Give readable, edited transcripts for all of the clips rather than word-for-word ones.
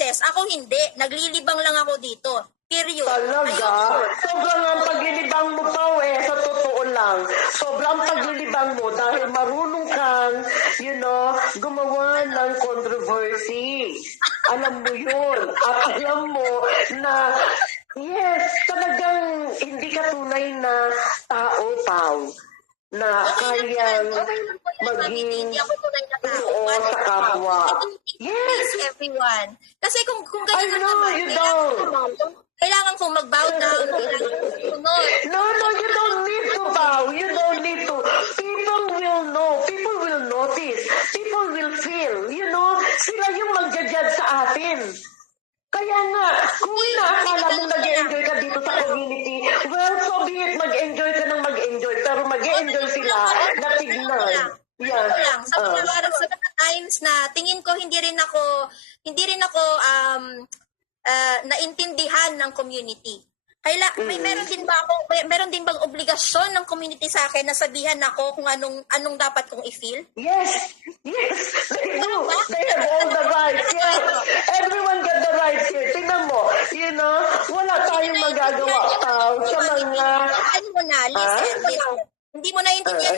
boses. Ako hindi. Naglilibang lang ako dito. Period. Talaga? Sobrang ang paglilibang mo pa sa totoo lang. Sobrang paglilibang mo dahil marunong kang, gumawa ng controversy. Alam mo yun. At alam mo na, yes, talagang hindi ka tunay na tao, Pao, na kayang maging totoo sa kapwa. Yes, everyone. Kasi kung ganyan naman, you don't. Kailangan kong mag-bow down. No, you don't need to bow. You don't need to. People will know. People will notice. People will feel. Sila yung mag-judge sa atin. Kaya nga, kung inaakala mong nag-enjoy ka dito sa community, well, so be it, mag-enjoy ka ng mag-enjoy. Pero mag-enjoy sila na tignan. Yeah. Sa mga times na tingin ko hindi rin ako naintindihan ng community. Meron din bang obligasyon ng community sa akin na sabihan ako kung anong dapat kong i-feel? Yes. They do. They have all the rights. Yes. Everyone got the rights here. Tingnan mo, wala tayong magagawa sa mga... Listen. Hindi mo naiintindihan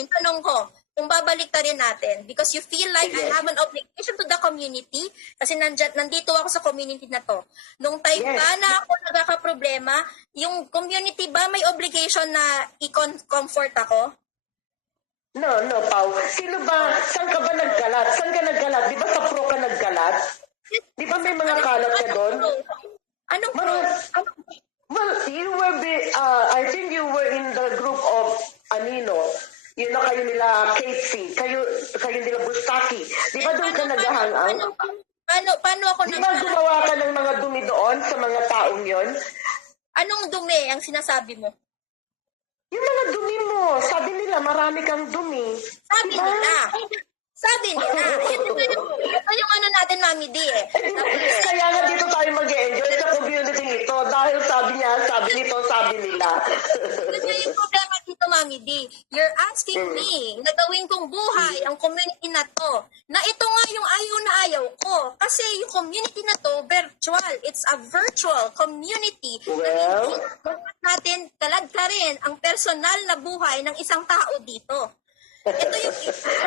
yung tanong ko. Kung babalik ta rin natin, because you feel like I have an obligation to the community, kasi nandito ako sa community na to. Nung time pa na ako nagkakaproblema, yung community ba may obligation na i-comfort ako? No, Pao. Sino ba? Saan ka ba nagkalat? Saan ka nagkalat? Di ba sa pro ka nagkalat? Di ba may mga kalat ka doon? Anong pro? Well, I think you were in the group of Anino. Kayo nila Casey, kayo nila Bustaki. Di ba doon ka nag-hang out? Paano ako Di ba gumawa ka ng mga dumi doon sa mga taong yon? Anong dumi ang sinasabi mo? Yung mga dumi mo. Sabi nila, marami kang dumi. Sabi nila. Ito yung natin, Mami D Kaya nga dito tayo mag-enjoy sa community nito dahil sabi nila. Kasi yung problema dito, Mami D, you're asking me na gawin kong buhay ang community na to. Na ito nga yung ayaw na ayaw ko. Kasi yung community na to, virtual. It's a virtual community. Well, natin talagka rin ang personal na buhay ng isang tao dito. Ito yung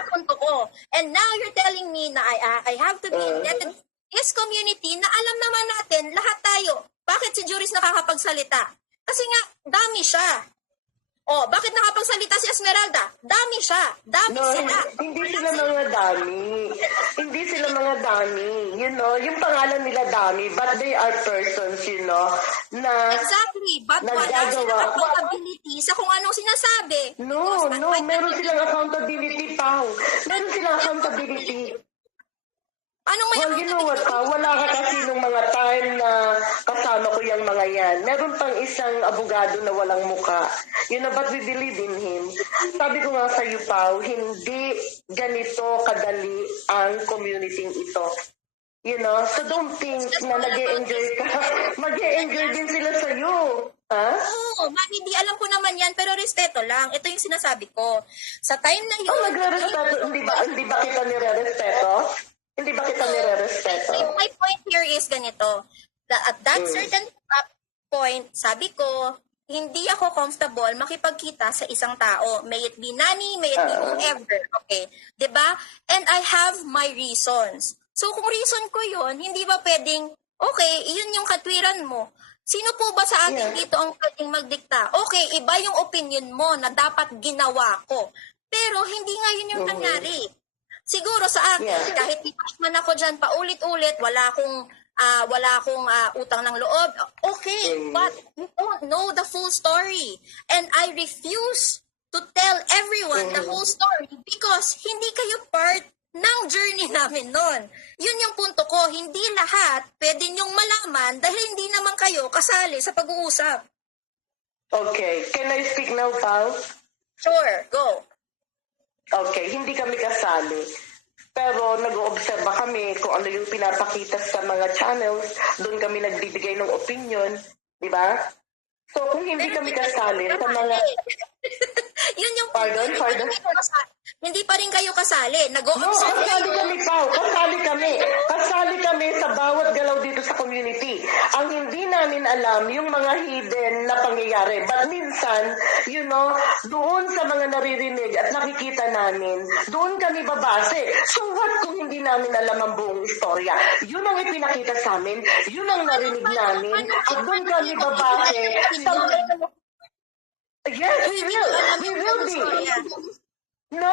punto ko. And now you're telling me na I have to be indebted to this community na alam naman natin, lahat tayo. Bakit si Juris nakakapagsalita? Kasi nga, dami siya. Bakit nakapagsalita si Esmeralda? Dami siya. Sila. Hindi sila mga dami. Yung pangalan nila dami, but they are persons, na exactly. But wala silang accountability sa kung anong sinasabi. No, meron silang accountability, Pao. Meron silang accountability. Anong may you know what, Pao? Wala ka kasi nung mga time na kasama ko yung mga yan. Meron pang isang abogado na walang muka. But we believe in him. Sabi ko nga sa iyo, Pao, hindi ganito kadali ang community ito. So don't think na nag-e-enjoy ka. Mag-e-enjoy din sila sa iyo. Ha? Oo, hindi alam ko naman yan, pero respeto lang. Ito yung sinasabi ko. Sa time na yun... nagre-respeto. Hindi ba kita nire-respeto? Hindi ba kita nire-respeto? My point here is ganito. At that certain point, sabi ko, hindi ako comfortable makipagkita sa isang tao. May it be nani, may it be whoever. Okay. Diba? And I have my reasons. So kung reason ko yun, hindi ba pwedeng, okay, yun yung katwiran mo. Sino po ba sa atin dito ang pwedeng magdikta? Okay, iba yung opinion mo na dapat ginawa ko. Pero hindi nga yun yung nangyari. Siguro sa akin, kahit i-bash man ako dyan paulit-ulit, wala akong utang ng loob. Okay, but you don't know the full story. And I refuse to tell everyone the whole story because hindi kayo part ng journey namin nun. Yun yung punto ko. Hindi lahat pwede niyong malaman dahil hindi naman kayo kasali sa pag-uusap. Okay. Can I speak now, Pao? Sure, go. Okay, hindi kami kasali. Pero nag-oobserba kami kung ano yung pinapakita sa mga channels. Doon kami nagbibigay ng opinion. Di ba? So, kung hindi kami kasali sa mga... Yun yung... Pardon? Hindi pa rin kayo kasali. No, kasali kami, Pao. Kasali kami sa bawat community. Ang hindi namin alam, yung mga hidden na pangyayari. But minsan, doon sa mga naririnig at nakikita namin, doon kami babase. So what kung hindi namin alam ang buong istorya? Yun ang ipinakita sa amin, yun ang narinig namin, at doon kami babase. Yes, we will. We will be. No,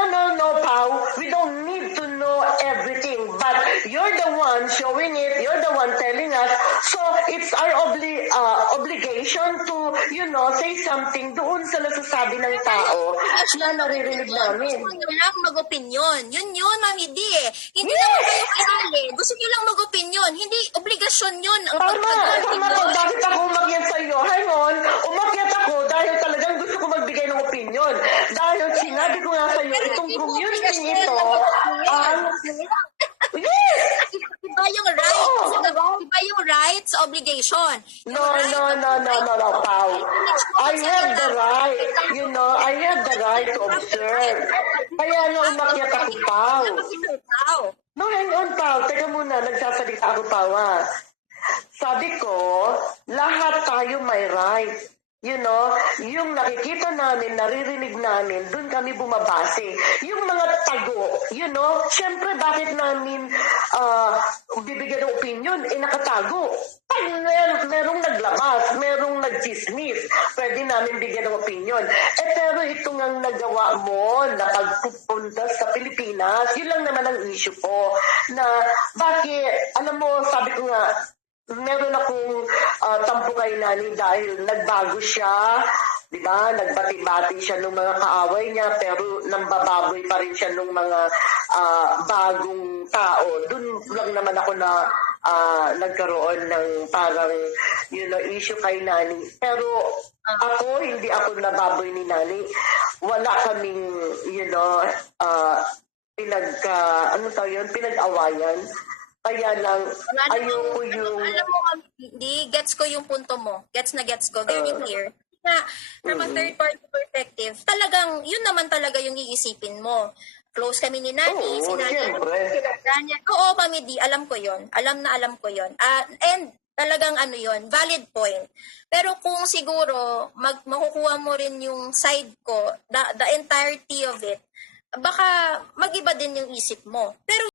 Pao. We don't need to know everything. But you're the one showing it. You're the one telling us. So it's our obligation to, say something doon sa nasasabi ng tao na naririnig namin. Gusto nyo lang mag-opinyon. Yun, Mami D eh. Hindi naman kayo kinali. Gusto nyo lang mag-opinyon. Hindi, obligasyon yun. Tama. Bakit ako umakyat sa iyo? Hang on. Umakyat ako dahil talagang gusto ko magbigay ng opinion. Dahil sinabi ko nga sa iyo, itong community nito, yes! Iba yung rights. Iba yung rights, obligation. No, Pao. I have the right. I have the right to observe. Kaya nga umakyat ako, Pao. No, hang on, Pao. Teka muna, nagsasalita ako, Pao, ha. Sabi ko, lahat tayo may right. Yung nakikita namin, naririnig namin, dun kami bumabase. Yung mga tago, syempre bakit namin bibigyan ng opinion, nakatago. Pag merong naglabas, merong nagchismis, pwede namin bigyan ng opinion. Pero ito ngang nagawa mo na pagpupunta sa Pilipinas, yun lang naman ang issue ko. Na bakit, alam mo, sabi ko nga, meron akong tampo kay Nani dahil nagbago siya, di ba? Nagbati-bati siya ng mga kaaway niya, pero nambababoy pa rin siya ng mga bagong tao. Doon lang naman ako na nagkaroon ng parang, issue kay Nani. Pero ako, hindi ako nababoy ni Nani. Wala kaming, pinag-awayan. Kaya lang, ayoko yung... Alam mo, hindi, gets ko yung punto mo. Gets ko. Very clear. Na, from a third-party perspective, talagang, yun naman talaga yung iisipin mo. Close kami ni Nani, si Nani. Oo, Mami D, alam ko yun. Alam ko yun. And talagang valid point. Pero kung siguro, makukuha mo rin yung side ko, the entirety of it, baka mag-iba din yung isip mo. Pero